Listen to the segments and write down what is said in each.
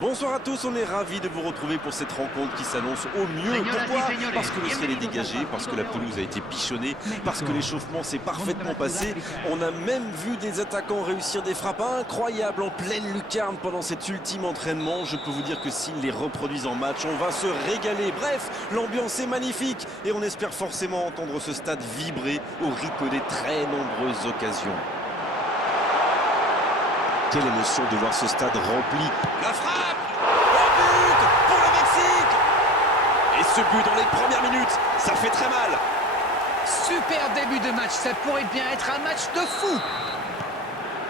Bonsoir à tous, on est ravis de vous retrouver pour cette rencontre qui s'annonce au mieux. Pourquoi? Parce que le ciel est dégagé, parce que la pelouse a été bichonnée, parce que l'échauffement s'est parfaitement passé. On a même vu des attaquants réussir des frappes incroyables en pleine lucarne pendant cet ultime entraînement. Je peux vous dire que s'ils les reproduisent en match, on va se régaler. Bref, l'ambiance est magnifique et on espère forcément entendre ce stade vibrer au rythme des très nombreuses occasions. Quelle émotion de voir ce stade rempli. La frappe! Au but pour le Mexique! Et ce but dans les premières minutes, ça fait très mal. Super début de match, ça pourrait bien être un match de fou.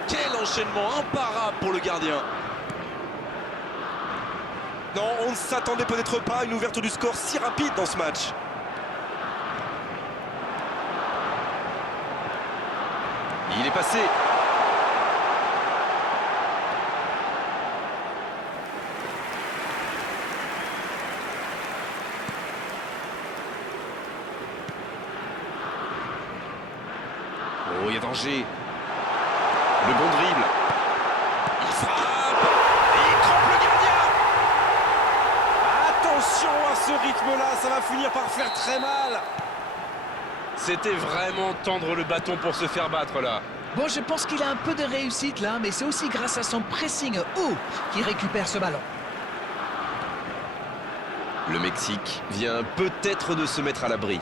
Quel enchaînement imparable pour le gardien. Non, on ne s'attendait peut-être pas à une ouverture du score si rapide dans ce match. Il est passé. Oh, il y a danger. Le bon dribble. Il frappe. Et il trompe le gardien. Attention à ce rythme-là, ça va finir par faire très mal. C'était vraiment tendre le bâton pour se faire battre là. Bon, je pense qu'il a un peu de réussite là, mais c'est aussi grâce à son pressing haut qu'il récupère ce ballon. Le Mexique vient peut-être de se mettre à l'abri.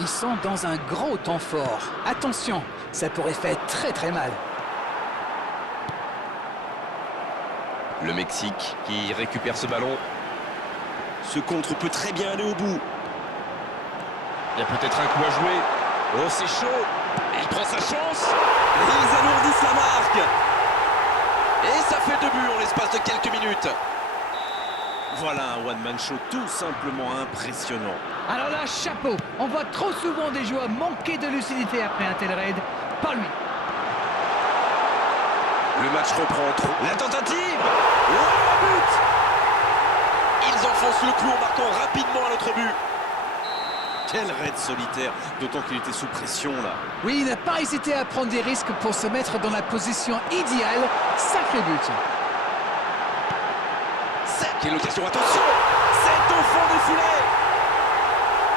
Ils sont dans un gros temps fort. Attention, ça pourrait faire très mal. Le Mexique qui récupère ce ballon. Ce contre peut très bien aller au bout. Il y a peut-être un coup à jouer. Oh, c'est chaud. Il prend sa chance. Et ils alourdissent la marque. Et ça fait 2 buts en l'espace de quelques minutes. Voilà un one-man show tout simplement impressionnant. Alors là, chapeau. On voit trop souvent des joueurs manquer de lucidité après un tel raid. Pas lui. Le match reprend trop. La tentative. Oh, but. Ils enfoncent le clou en marquant rapidement un autre but. Quel raid solitaire, d'autant qu'il était sous pression là. Oui, il n'a pas hésité à prendre des risques pour se mettre dans la position idéale. Sacré but. Quelle occasion, attention. C'est au fond des filets.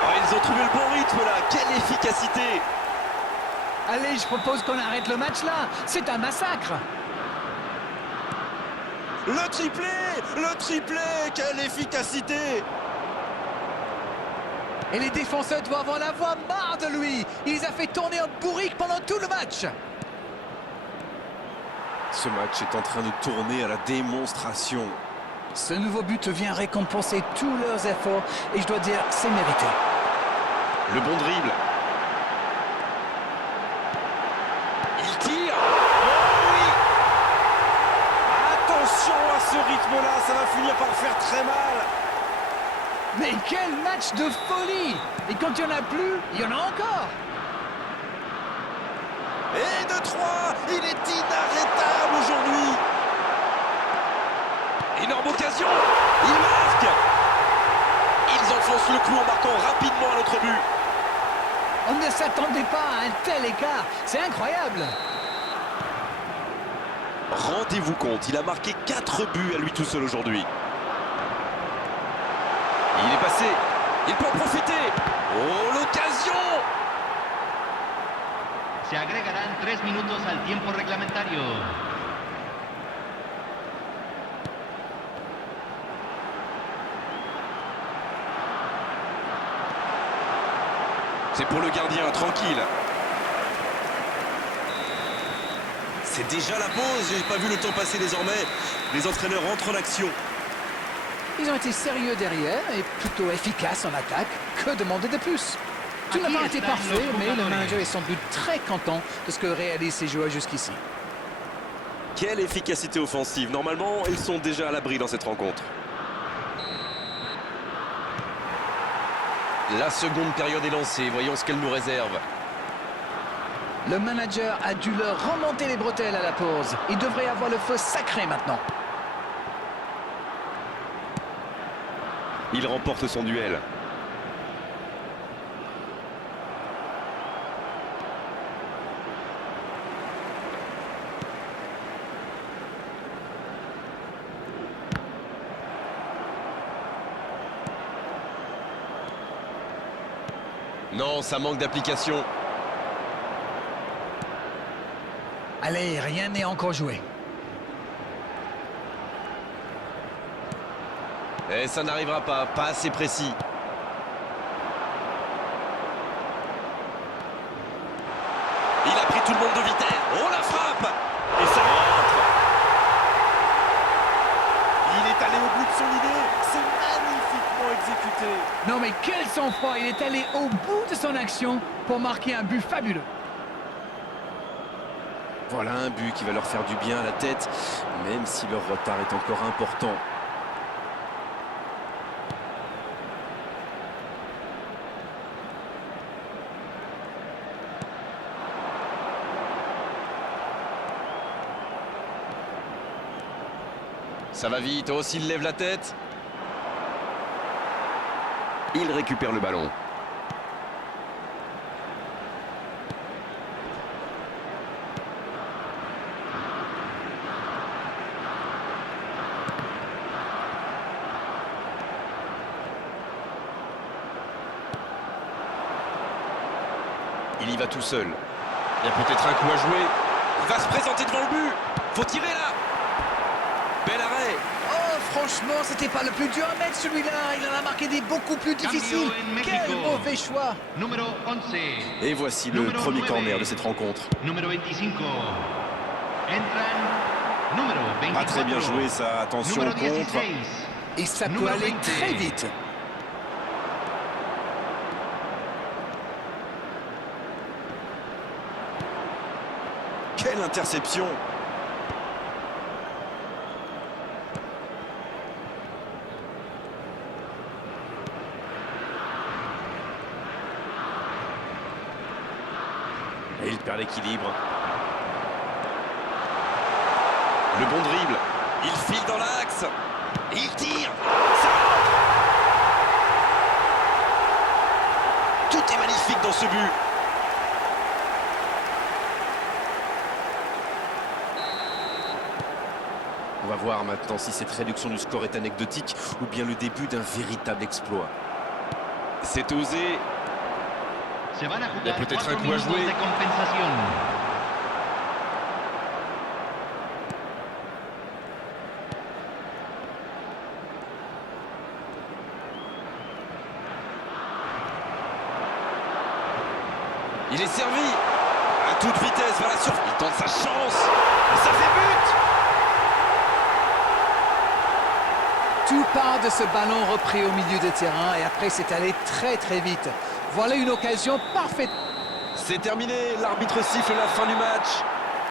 Oh, ils ont trouvé le bon rythme là. Quelle efficacité. Allez, je propose qu'on arrête le match là. C'est un massacre. Le triplé. Le triplé. Quelle efficacité. Et les défenseurs doivent en avoir marre de lui. Il les a fait tourner en bourrique pendant tout le match. Ce match est en train de tourner à la démonstration. Ce nouveau but vient récompenser tous leurs efforts et je dois dire, c'est mérité. Le bon dribble. Il tire. Oh oui. Attention à ce rythme-là, ça va finir par faire très mal. Mais quel match de folie! Et quand il n'y en a plus, il y en a encore! Et de 3, il est inarrêtable aujourd'hui. Énorme occasion, il marque. Ils enfoncent le clou en marquant rapidement un autre but. On ne s'attendait pas à un tel écart, c'est incroyable! Rendez-vous compte, il a marqué 4 buts à lui tout seul aujourd'hui. Il est passé, il peut en profiter. Oh, l'occasion. Se agregarán 3 minutos al tiempo reglamentario. C'est pour le gardien, tranquille. C'est déjà la pause, j'ai pas vu le temps passer désormais. Les entraîneurs rentrent en action. Ils ont été sérieux derrière et plutôt efficaces en attaque. Que demander de plus? Tout n'a pas été parfait, mais le manager est sans doute très content de ce que réalisent ces joueurs jusqu'ici. Quelle efficacité offensive. Normalement, ils sont déjà à l'abri dans cette rencontre. La seconde période est lancée, voyons ce qu'elle nous réserve. Le manager a dû leur remonter les bretelles à la pause. Il devrait avoir le feu sacré maintenant. Il remporte son duel. Non, ça manque d'application. Allez, rien n'est encore joué. Et ça n'arrivera pas assez précis. Il a pris tout le monde de vitesse. Oh, la frappe! Et ça rentre! Il est allé au bout de son idée. C'est magnifiquement exécuté. Non mais quel sang-froid! Il est allé au bout de son action pour marquer un but fabuleux. Voilà un but qui va leur faire du bien à la tête, même si leur retard est encore important. Ça va vite, oh, s'il lève la tête. Il récupère le ballon. Il y va tout seul. Il y a peut-être un coup à jouer. Il va se présenter devant le but. Faut tirer là. Bel arrêt. Oh, franchement, c'était pas le plus dur à mettre celui-là. Il en a marqué des beaucoup plus difficiles. Quel mauvais choix. Número 11. Et voici le Numéro premier 9. corner de cette rencontre. Número 25. Entran. Número 24. Pas très bien joué ça. Attention au Número contre. 16. Et ça peut Numéro aller 20. très vite. Quelle interception. Et il perd l'équilibre. Le bon dribble. Il file dans l'axe. Et il tire. Ça rentre. Tout est magnifique dans ce but. On va voir maintenant si cette réduction du score est anecdotique ou bien le début d'un véritable exploit. C'est osé. Se van a Il y a jugar peut-être 4 un coup à minutos jouer. de compensación. Il est servi. À toute vitesse vers la surface. Il tente sa chance. Et ça fait but. Tout part de ce ballon repris au milieu de terrain et après c'est allé très très vite. Voilà une occasion parfaite. C'est terminé. L'arbitre siffle la fin du match.